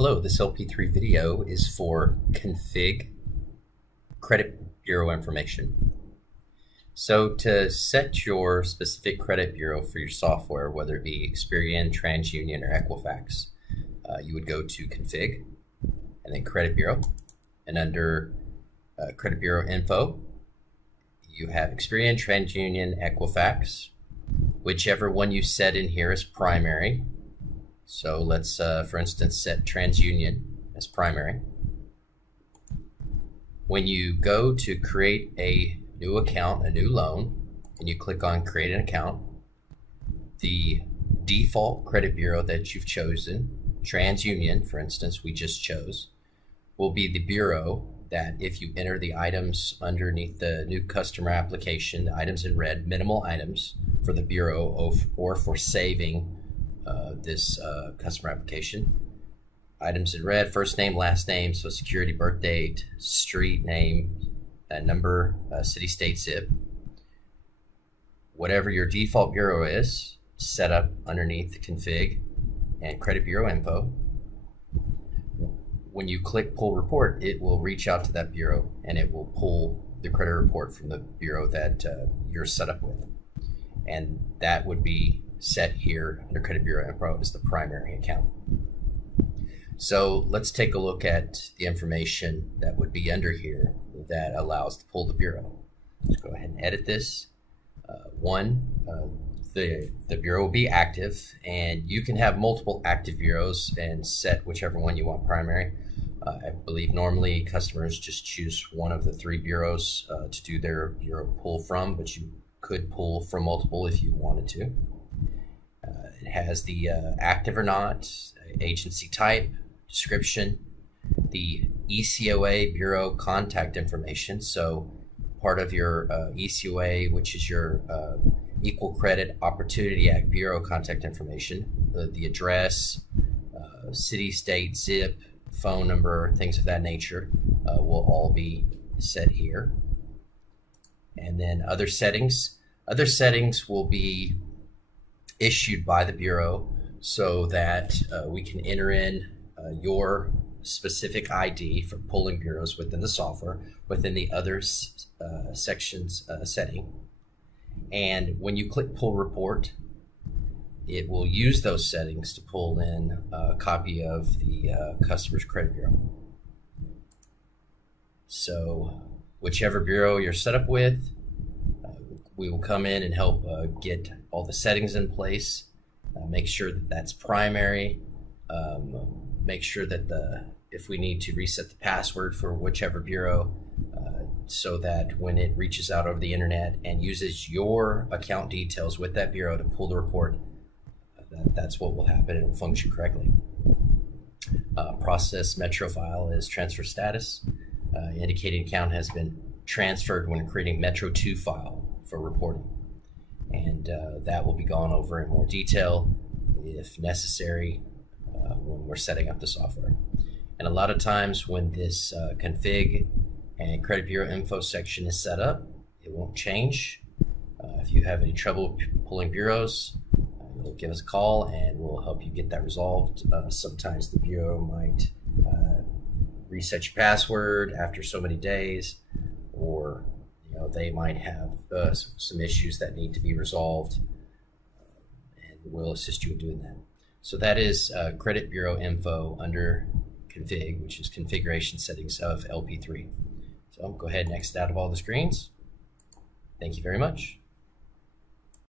Hello, this LP3 video is for config credit bureau information. So to set your specific credit bureau for your software, whether it be Experian, TransUnion, or Equifax, you would go to config and then credit bureau, and under credit bureau info you have Experian, TransUnion, Equifax. Whichever one you set in here is primary. So let's, for instance, set TransUnion as primary. When you go to create a new account, a new loan, and you click on create an account, the default credit bureau that you've chosen, TransUnion, for instance, we just chose, will be the bureau that if you enter the items underneath the new customer application, the items in red, minimal items for the bureau or for saving this customer application. Items in red, first name, last name, Social Security, birth date, street name, number, city, state, zip. Whatever your default bureau is, set up underneath the config and credit bureau info. When you click pull report, it will reach out to that bureau and it will pull the credit report from the bureau that you're set up with. And that would be set here under credit bureau info as the primary account. So let's take a look at the information that would be under here that allows to pull the bureau. Let's go ahead and edit this. The bureau will be active, and you can have multiple active bureaus and set whichever one you want primary. I believe normally customers just choose one of the three bureaus to do their bureau pull from, but you could pull from multiple if you wanted to. It has the active or not, agency type, description, the ECOA bureau contact information. So part of your ECOA, which is your Equal Credit Opportunity Act bureau contact information, the address, city, state, zip, phone number, things of that nature will all be set here. And then other settings. Other settings will be issued by the bureau so that we can enter in your specific ID for pulling bureaus within the software within the other sections setting. And when you click pull report, it will use those settings to pull in a copy of the customer's credit bureau. So whichever bureau you're set up with, we will come in and help get all the settings in place, make sure that that's primary, make sure that if we need to reset the password for whichever bureau, so that when it reaches out over the internet and uses your account details with that bureau to pull the report, that's what will happen. It will function correctly. Process metro file is transfer status, indicating account has been transferred when creating metro 2 file for reporting, and that will be gone over in more detail if necessary when we're setting up the software. And a lot of times when this config and credit bureau info section is set up, it won't change. If you have any trouble pulling bureaus, you'll give us a call and we'll help you get that resolved. Sometimes the bureau might reset your password after so many days, or they might have some issues that need to be resolved, and we'll assist you in doing that. So that is credit bureau info under config, which is configuration settings of LP3. So go ahead and exit out of all the screens. Thank you very much.